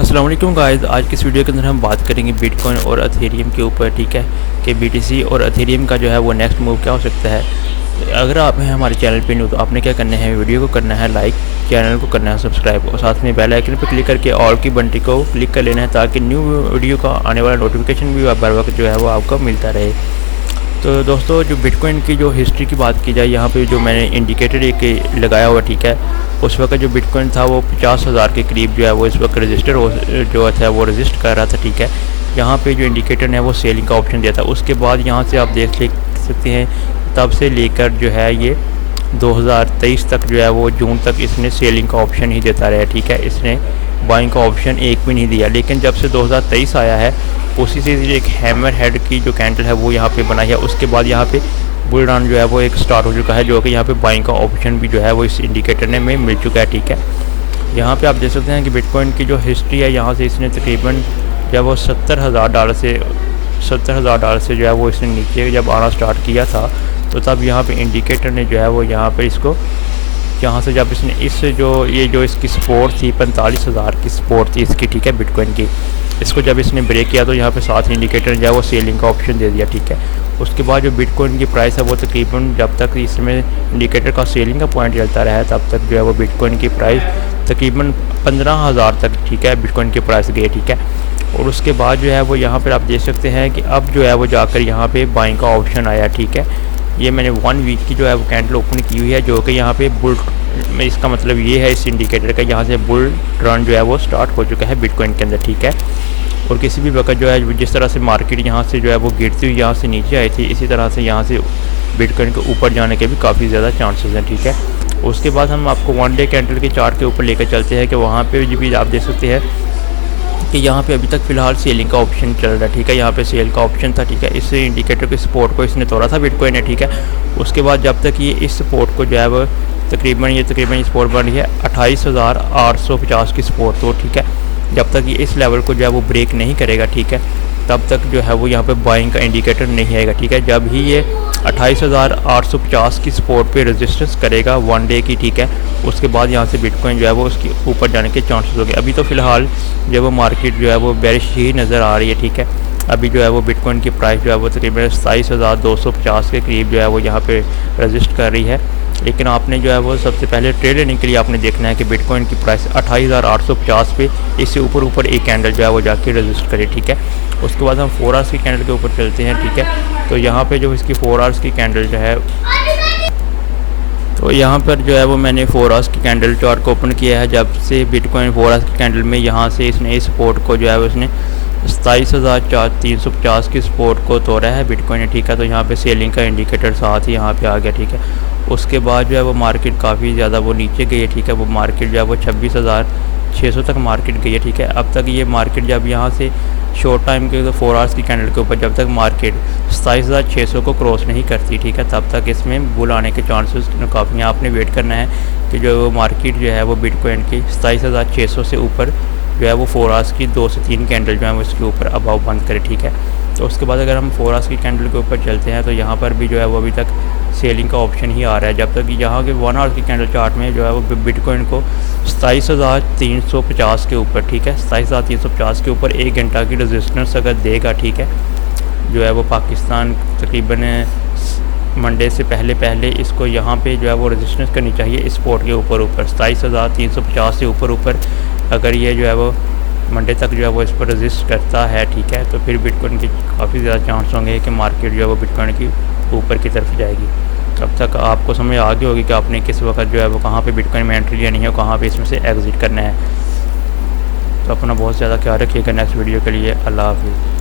अस्सलाम वालेकुम गाइस, आज की इस वीडियो के अंदर हम बात करेंगे बिटकॉइन और एथेरियम के ऊपर। ठीक है कि बीटीसी और एथेरियम का जो है वो नेक्स्ट मूव क्या हो सकता है। अगर आप हैं हमारे चैनल पे न्यू तो आपने क्या करना है, वीडियो को करना है लाइक, चैनल को करना है सब्सक्राइब और साथ में बेल आइकन पर क्लिक करके ऑल की घंटी को क्लिक कर लेना है ताकि न्यू वीडियो का आने वाला नोटिफिकेशन भी बर वक्त जो है वो आपको मिलता रहे। तो दोस्तों, जो बिटकॉइन की जो हिस्ट्री की बात की जाए, यहाँ पे जो मैंने इंडिकेटर एक लगाया हुआ, ठीक है, उस वक्त जो बिटकॉइन था वो 50,000 के करीब जो है वो इस वक्त रजिस्टर जो था वो रजिस्ट कर रहा था। ठीक है, यहाँ पे जो इंडिकेटर है वो सेलिंग का ऑप्शन दिया था। उसके बाद यहाँ से आप देख सकते हैं तब से लेकर जो है ये 2023 तक जो है वो जून तक इसने सेलिंग का ऑप्शन ही देता रहा। ठीक है, इसने बाइंग का ऑप्शन एक भी नहीं दिया। लेकिन जब से 2023 आया है उसी से एक हैमर हेड की जो कैंडल है वो यहाँ पे बनाई है। उसके बाद यहाँ पे बुल रन जो है वो एक स्टार्ट हो चुका है, जो कि यहाँ पे बाइंग का ऑप्शन भी जो है वो इस इंडिकेटर ने में मिल चुका है। ठीक है, यहाँ पे आप देख सकते हैं कि बिटकॉइन की जो हिस्ट्री है, यहाँ से इसने तकरीबन जब वो $70,000 से जो है वो इसने नीचे जब आना स्टार्ट किया था, तो तब यहाँ पे इंडिकेटर ने जो है वो यहाँ पर इसको यहाँ से जब इसने इस जो इसकी सपोर्ट थी 45,000 की सपोर्ट थी इसकी, ठीक है, बिटकॉइन की, इसको जब इसने ब्रेक किया तो यहाँ पे साथ इंडिकेटर जो है वो सेलिंग का ऑप्शन दे दिया। ठीक है, उसके बाद जो बिटकॉइन की प्राइस है वो तकरीबन जब तक इसमें इंडिकेटर का सेलिंग का पॉइंट चलता रहा है तब तक जो है वो बिटकॉइन की प्राइस तकरीबन 15,000 तक, ठीक है, बिटकॉइन की प्राइस गई। ठीक है, और उसके बाद जो है वो यहाँ पर आप देख सकते हैं कि अब जो है वो जाकर यहाँ पे बाइंग का ऑप्शन आया। ठीक है, ये मैंने 1 वीक की जो है वो कैंडल ओपन की हुई है, जो कि यहाँ पे बुल, इसका मतलब ये है इस इंडिकेटर का यहाँ से बुल रन जो है वो स्टार्ट हो चुका है बिटकॉइन के अंदर। ठीक है, और किसी भी वक्त जो है जिस तरह से मार्केट यहाँ से जो है वो गिरती हुई यहाँ से नीचे आई थी, इसी तरह से यहाँ से बिटकॉइन के ऊपर जाने के भी काफ़ी ज़्यादा चांसेस हैं। ठीक है, उसके बाद हम आपको 1 डे कैंडल के चार्ट के ऊपर लेकर चलते हैं कि वहाँ पे भी आप देख सकते हैं कि यहाँ पे अभी तक फ़िलहाल सेलिंग का ऑप्शन चल रहा है। ठीक है, यहाँ पे सेल का ऑप्शन था। ठीक है, इस इंडिकेटर के सपोर्ट को इसने तोड़ा था बिटकॉइन ने। ठीक है, उसके बाद जब तक ये इस सपोर्ट को जो है वो तकरीबन सपोर्ट बन रही है 28,850 की सपोर्ट। तो ठीक है, जब तक ये इस लेवल को जो है वो ब्रेक नहीं करेगा, ठीक है, तब तक जो है वो यहाँ पे बाइंग का इंडिकेटर नहीं आएगा। ठीक है, जब ही ये 28,850 की सपोर्ट पे रेजिस्टेंस करेगा 1 डे की, ठीक है, उसके बाद यहाँ से बिटकॉइन जो है वो उसके ऊपर जाने के चांसेस हो गए। अभी तो फ़िलहाल जो वो मार्केट जो है वो बेरिश ही नज़र आ रही है। ठीक है, अभी जो है वो बिटकॉइन की प्राइस जो है वो तकरीबन 27,250 के करीब जो है वो यहाँ पे रजिस्ट कर रही है। लेकिन आपने जो है वो सबसे पहले ट्रेड लेने के लिए आपने देखना है कि बिटकॉइन की प्राइस 28,850 पे इससे ऊपर एक कैंडल जो है वो जाके रजिस्ट करे। ठीक है, उसके बाद हम 4 आवर्स की कैंडल के ऊपर चलते हैं। ठीक है, तो यहाँ पे जो इसकी 4 आवर्स की कैंडल जो है, तो यहाँ पर जो है वो मैंने 4 आवर्स की कैंडल चार्ट को ओपन किया है। जब से बिटकॉइन 4 आवर्स की कैंडल में यहाँ से इसने इस सपोर्ट को जो है उसने 27,350 की सपोर्ट को तोड़ा है बिटकॉइन ने। ठीक है, तो यहाँ पे सेलिंग का इंडिकेटर साथ ही यहाँ पे आ गया। ठीक है, उसके बाद जो है वो मार्केट काफ़ी ज़्यादा वो नीचे गई है। ठीक है, वो मार्केट जो है वो 26,600 तक मार्केट गई है। ठीक है, अब तक ये मार्केट जब यहाँ से शॉर्ट टाइम के 4 आवर्स की कैंडल के ऊपर जब तक मार्केट 27,600 को क्रॉस नहीं करती, ठीक है, तब तक इसमें बुल आने के चांसेस काफ़ी हैं। आपने वेट करना है कि जो मार्केट जो है वो बिटकॉइन की 27,600 से ऊपर जो है वो 4 आवर्स की 2 से 3 कैंडल जो है वो इसके ऊपर अबाव बंद करे। ठीक है, तो उसके बाद अगर हम 4 आवर्स की कैंडल के ऊपर चलते हैं तो यहाँ पर भी जो है वो अभी तक सेलिंग का ऑप्शन ही आ रहा है। जब तक यहाँ के 1 आवर की कैंडल चार्ट में जो है वो बिटकॉइन को 27,350 के ऊपर, ठीक है, 27,350 के ऊपर 1 घंटा की रेजिस्टेंस अगर देगा, ठीक है, जो है वो पाकिस्तान तकरीबन मंडे से पहले इसको यहाँ पे जो है वो रेजिस्टेंस करनी चाहिए इस सपोर्ट के ऊपर 27,350 से ऊपर अगर ये जो है वो मंडे तक जो है वो इस पर रजिस्ट करता है, ठीक है, तो फिर बिटकॉइन की काफ़ी ज़्यादा चांस होंगे कि मार्केट जो है वो बिटकॉइन की ऊपर की तरफ जाएगी। तब तक आपको समझ आ गई होगी कि आपने किस वक्त जो है वो कहाँ पे बिटकॉइन में एंट्री लेनी है और कहाँ पे इसमें से एग्ज़िट करना है। तो अपना बहुत ज़्यादा ख्याल रखिएगा। नेक्स्ट वीडियो के लिए अल्लाह हाफिज़।